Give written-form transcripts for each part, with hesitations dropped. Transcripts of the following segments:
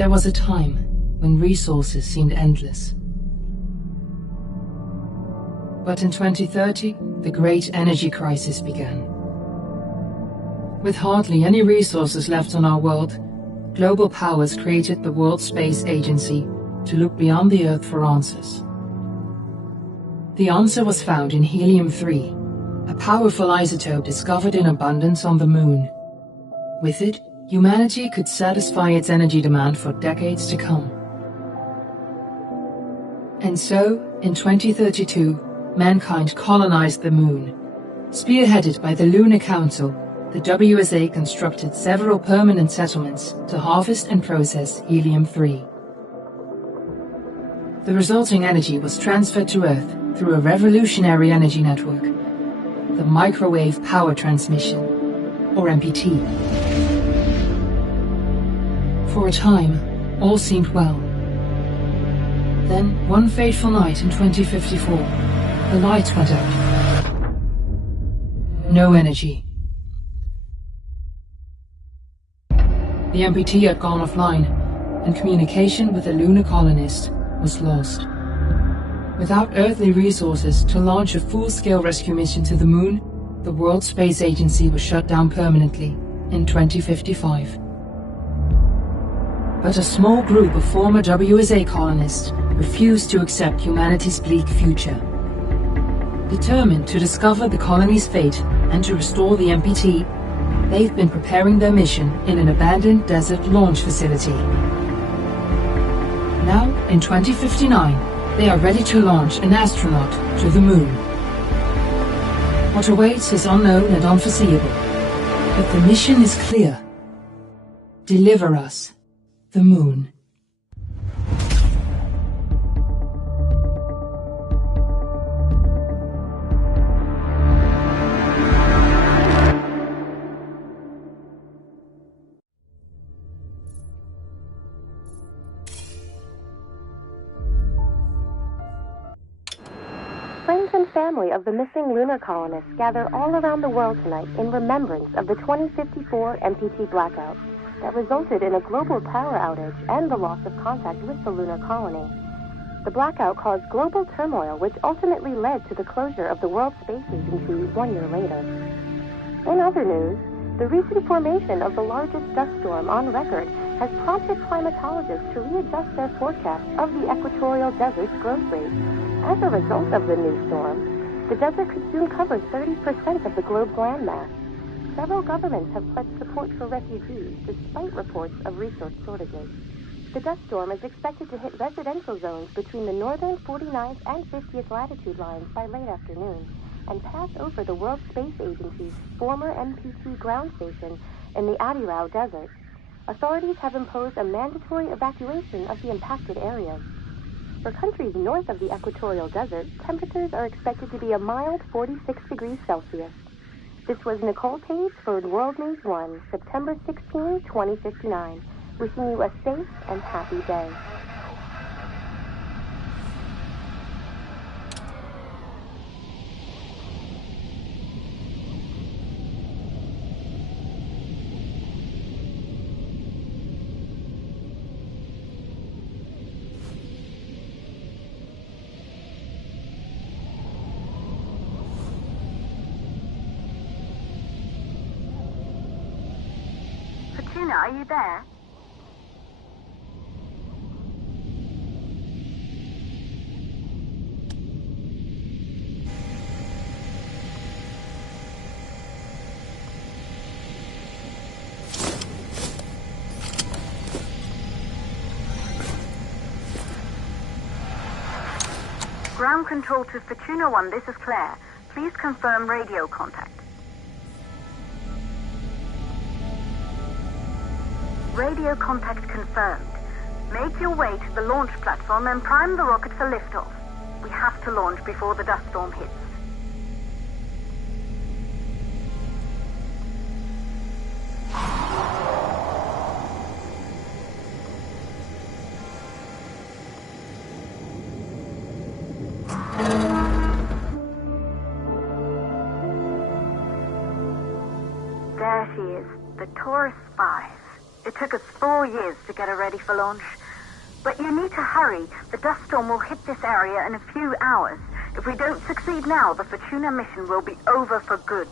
There was a time when resources seemed endless. But in 2030, the great energy crisis began. With hardly any resources left on our world, global powers created the World Space Agency to look beyond the Earth for answers. The answer was found in helium-3, a powerful isotope discovered in abundance on the Moon. With it, humanity could satisfy its energy demand for decades to come. And so, in 2032, mankind colonized the Moon. Spearheaded by the Lunar Council, the WSA constructed several permanent settlements to harvest and process helium-3. The resulting energy was transferred to Earth through a revolutionary energy network, the Microwave Power Transmission, or MPT. For a time, all seemed well. Then, one fateful night in 2054, the lights went out. No energy. The MPT had gone offline, and communication with the lunar colonist was lost. Without earthly resources to launch a full-scale rescue mission to the Moon, the World Space Agency was shut down permanently in 2055. But a small group of former WSA colonists refused to accept humanity's bleak future. Determined to discover the colony's fate and to restore the MPT, they've been preparing their mission in an abandoned desert launch facility. Now, in 2059, they are ready to launch an astronaut to the Moon. What awaits is unknown and unforeseeable, but the mission is clear. Deliver us the Moon. Friends and family of the missing lunar colonists gather all around the world tonight in remembrance of the 2054 MPT blackout that resulted in a global power outage and the loss of contact with the lunar colony. The blackout caused global turmoil, which ultimately led to the closure of the World Space Agency 1 year later. In other news, the recent formation of the largest dust storm on record has prompted climatologists to readjust their forecast of the equatorial desert's growth rate. As a result of the new storm, the desert could soon cover 30% of the globe's landmass. Several governments have pledged support for refugees, despite reports of resource shortages. The dust storm is expected to hit residential zones between the northern 49th and 50th latitude lines by late afternoon, and pass over the World Space Agency's former MPT ground station in the Adirau Desert. Authorities have imposed a mandatory evacuation of the impacted areas. For countries north of the equatorial desert, temperatures are expected to be a mild 46 degrees Celsius. This was Nicole Page for World News 1, September 16, 2059, wishing you a safe and happy day. Fortuna, are you there? Ground control to Fortuna 1, this is Claire. Please confirm radio contact. Radio contact confirmed. Make your way to the launch platform and prime the rocket for liftoff. We have to launch before the dust storm hits. There she is, the Taurus 5. It took us 4 years to get her ready for launch. But you need to hurry. The dust storm will hit this area in a few hours. If we don't succeed now, the Fortuna mission will be over for good.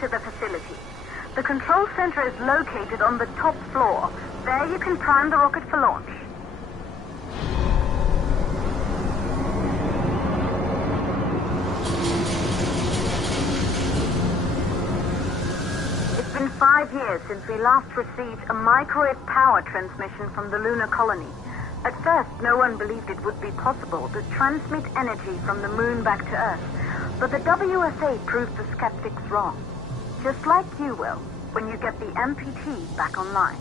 To the facility. The control center is located on the top floor. There you can prime the rocket for launch. It's been 5 years since we last received a microwave power transmission from the lunar colony. At first, no one believed it would be possible to transmit energy from the moon back to Earth, but the WSA proved the skeptics wrong. Just like you will, when you get the MPT back online.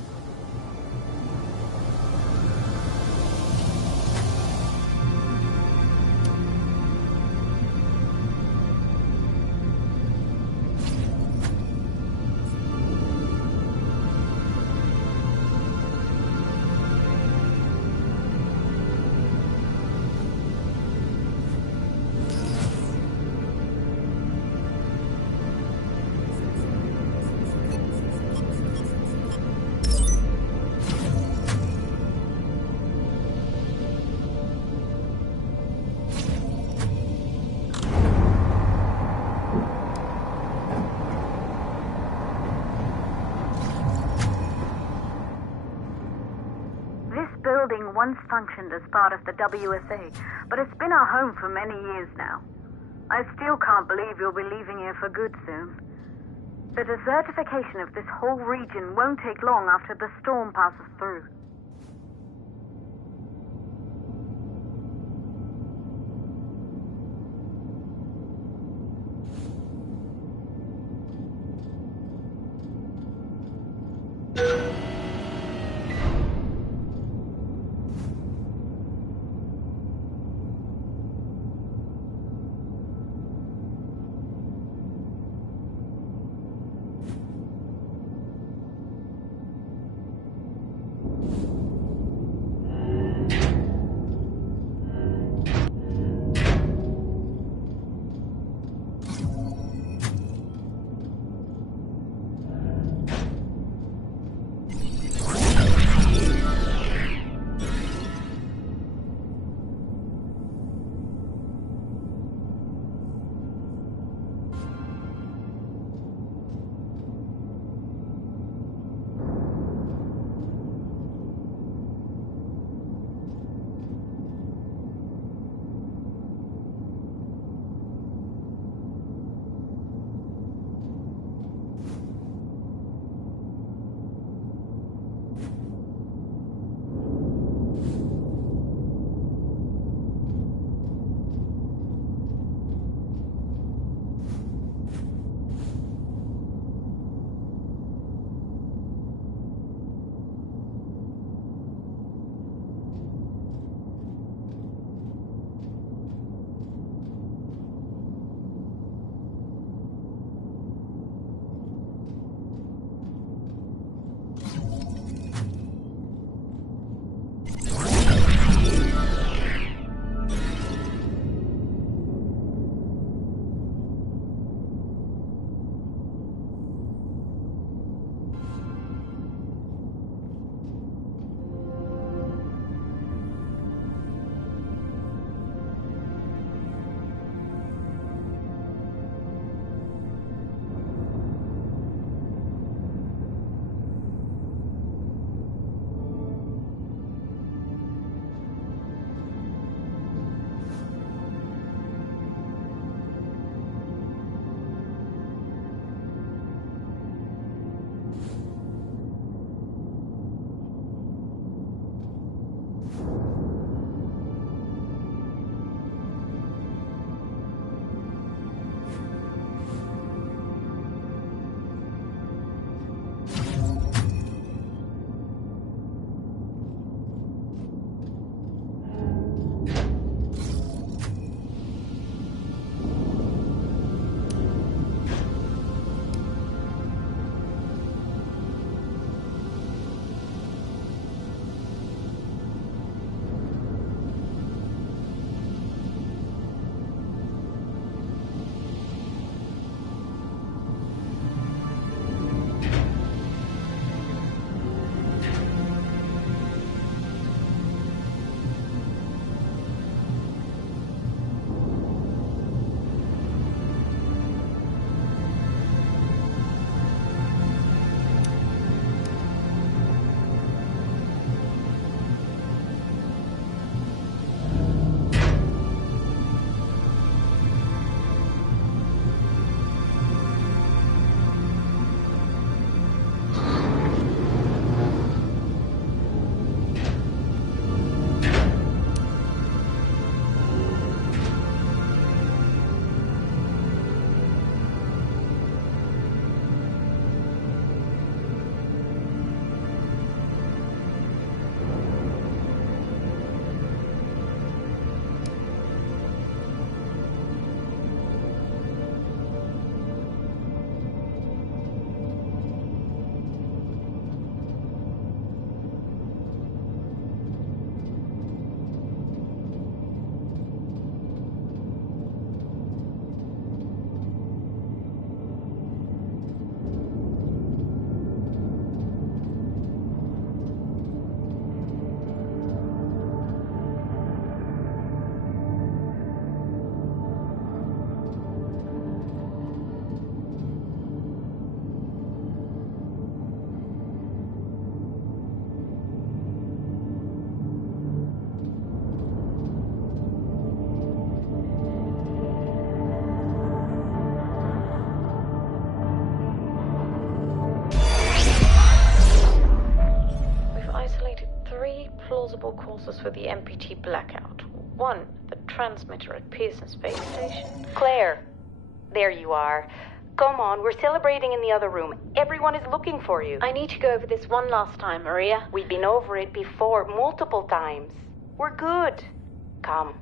Building once functioned as part of the WSA, but it's been our home for many years now. I still can't believe you'll be leaving here for good soon. The desertification of this whole region won't take long after the storm passes through. possible causes for the MPT blackout. 1, the transmitter at Pearson Space Station. Claire, there you are. Come on, we're celebrating in the other room. Everyone is looking for you. I need to go over this one last time, Maria. We've been over it before, multiple times. We're good. Come,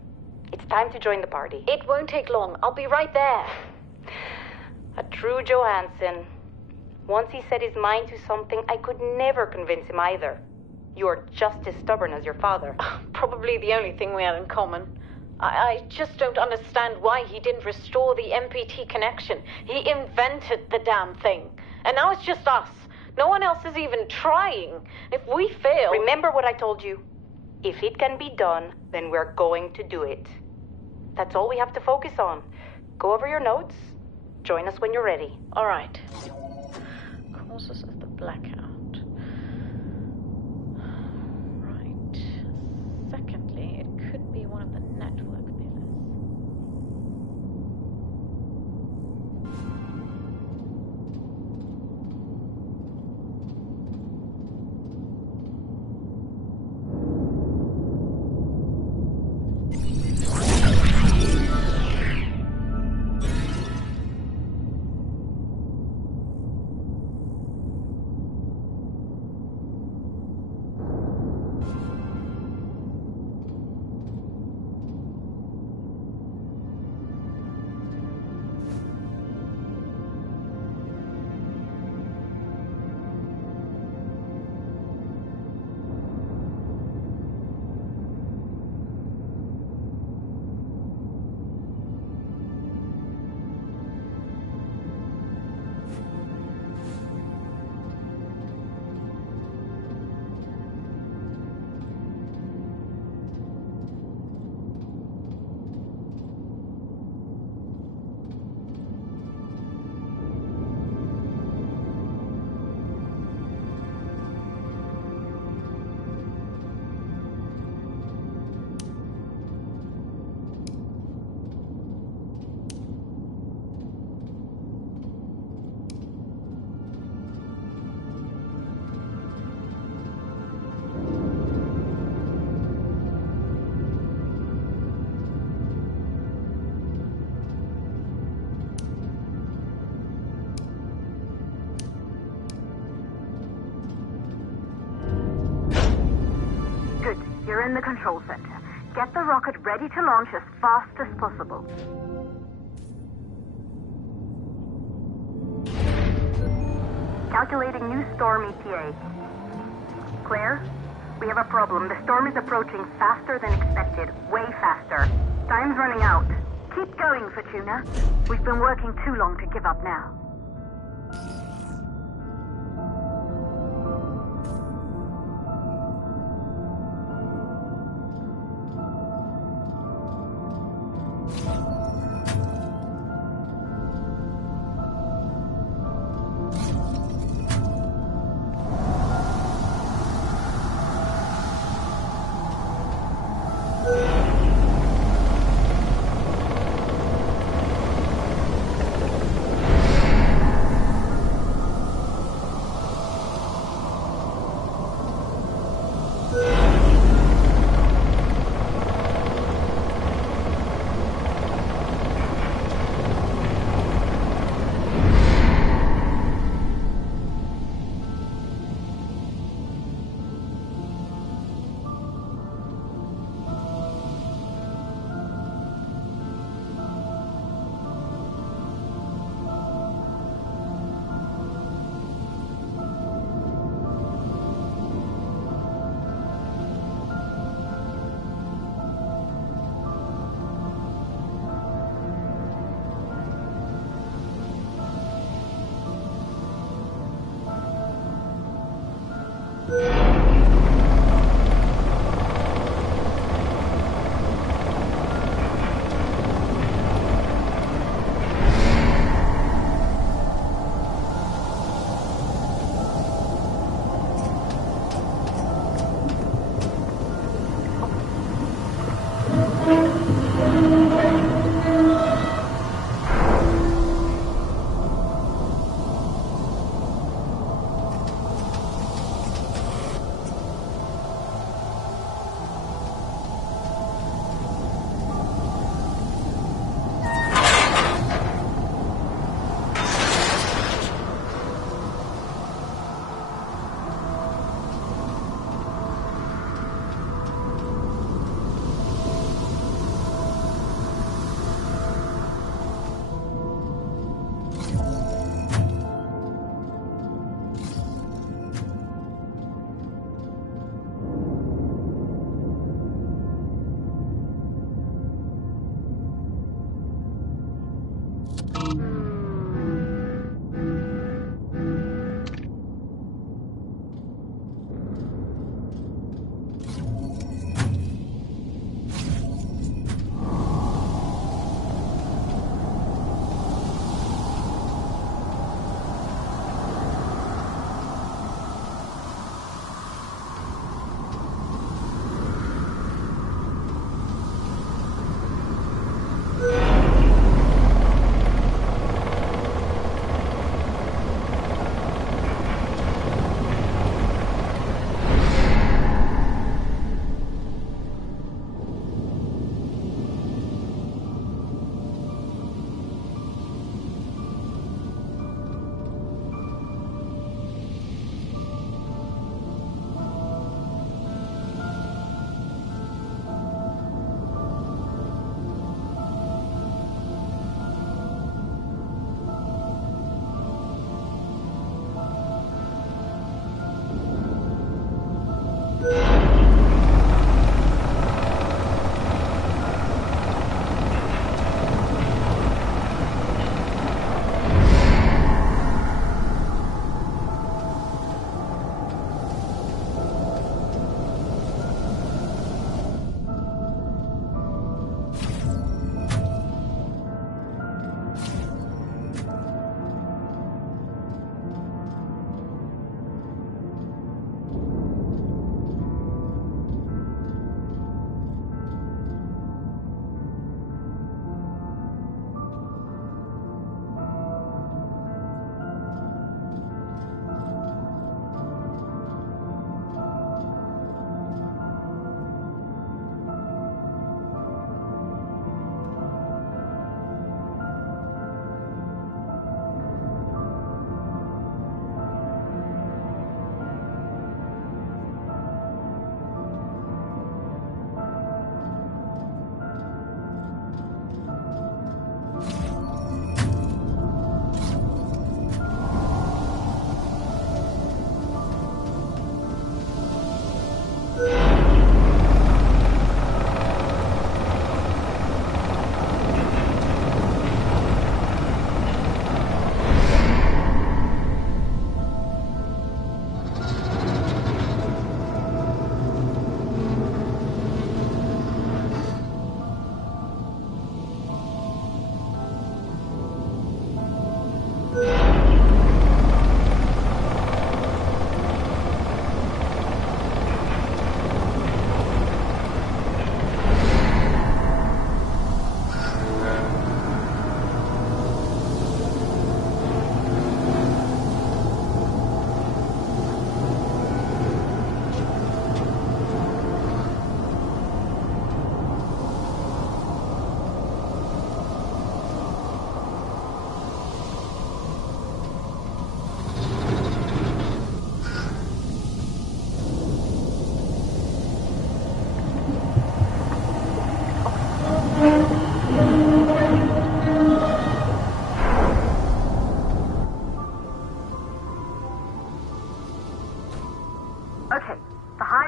it's time to join the party. It won't take long. I'll be right there. A true Johansson. Once he set his mind to something, I could never convince him either. You're just as stubborn as your father. Probably the only thing we had in common. I just don't understand why he didn't restore the MPT connection. He invented the damn thing. And now it's just us. No one else is even trying. If we fail... Remember what I told you. If it can be done, then we're going to do it. That's all we have to focus on. Go over your notes. Join us when you're ready. All right. Causes of the blackout. Right. Secondly, it could be one of the network pillars. You're in the control center. Get the rocket ready to launch as fast as possible. Calculating new storm ETA. Claire, we have a problem. The storm is approaching faster than expected. Way faster. Time's running out. Keep going, Fortuna. We've been working too long to give up now.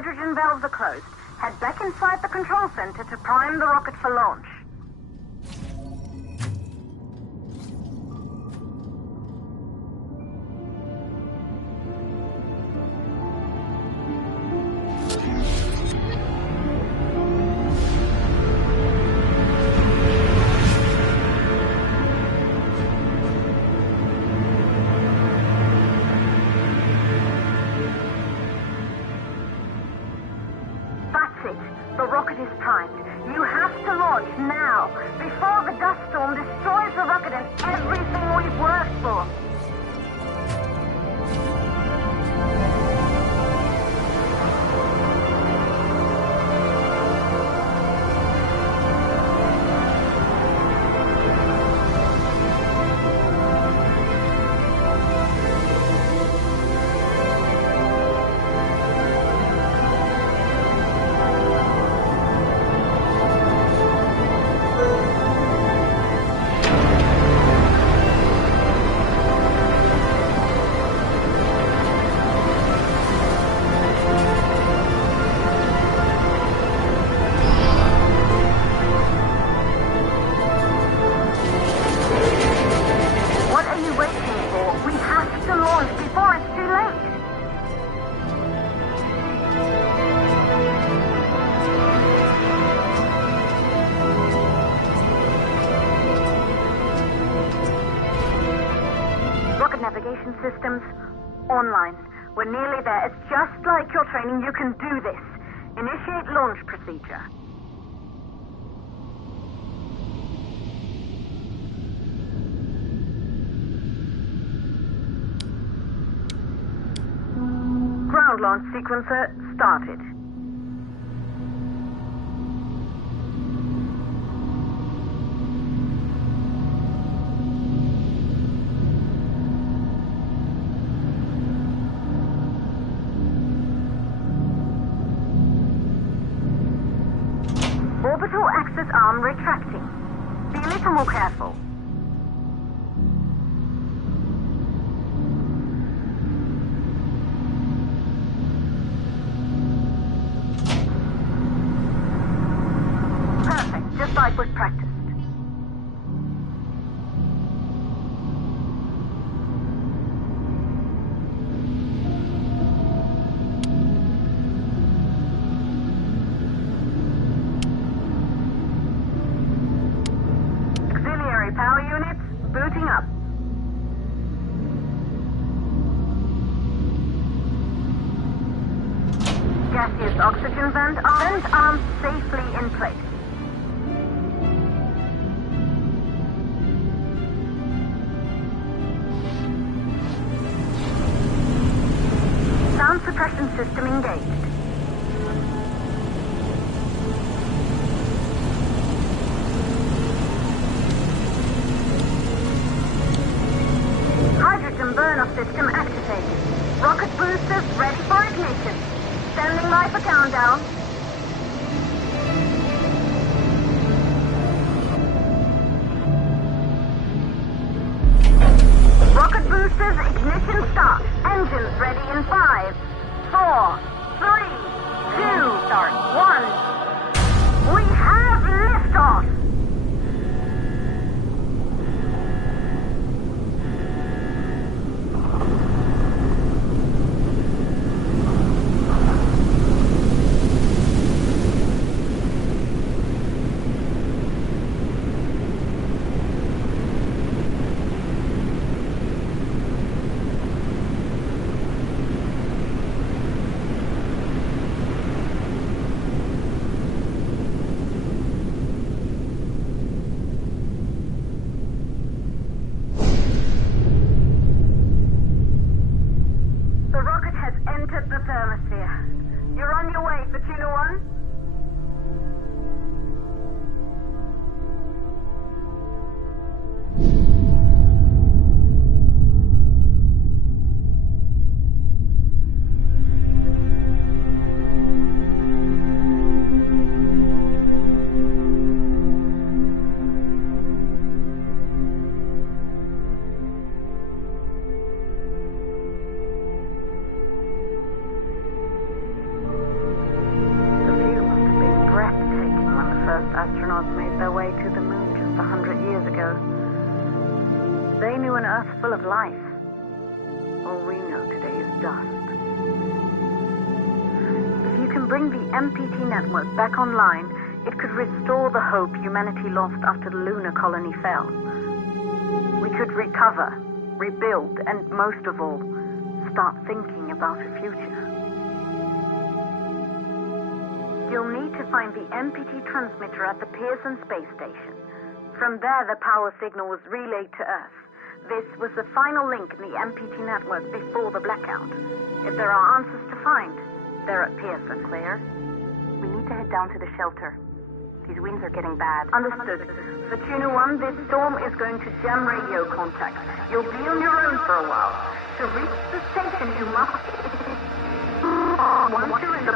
hydrogen valves are closed. Head back inside the control center to prime the rocket for launch. The rocket is primed. You have to launch now, before the dust storm destroys the rocket and everything we've worked for. Navigation systems online. We're nearly there. It's just like your training. You can do this. Initiate launch procedure. Ground launch sequencer started. Orbital access arm retracting. Be a little more careful. Perfect, just like we've practiced. Power units booting up. Gaseous oxygen vent arms safely in place. Sound suppression system engaged. Burn-off system activated. Rocket boosters ready for ignition. Standing by for countdown. Rocket boosters ignition start. Engines ready in 5, 4, 3, 2, start 1. We have liftoff. an Earth full of life. All we know today is dust. If you can bring the MPT network back online, it could restore the hope humanity lost after the lunar colony fell. We could recover, rebuild, and most of all, start thinking about a future. You'll need to find the MPT transmitter at the Pearson space station. From there, the power signal was relayed to Earth. This was the final link in the MPT network before the blackout. If there are answers to find, they're at Pearson. Claire, we need to head down to the shelter. These winds are getting bad. Understood. For Tuna 1, this storm is going to jam radio contact. You'll be on your own for a while. To reach the station, you must... Once you're in the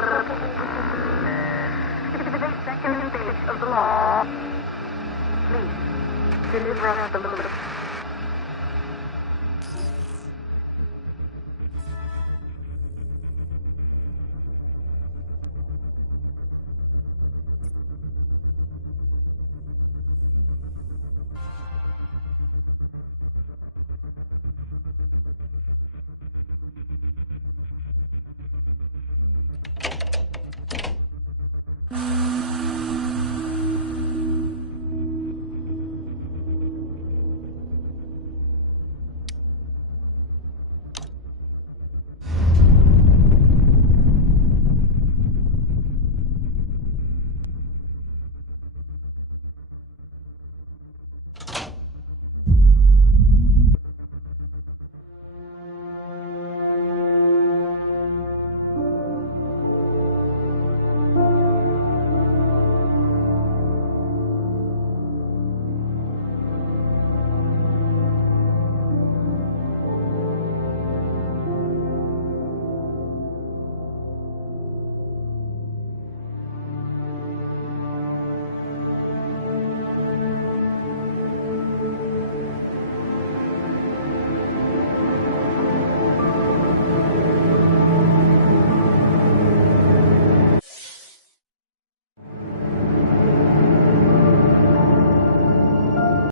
second stage of the launch, please, deliver us the loop.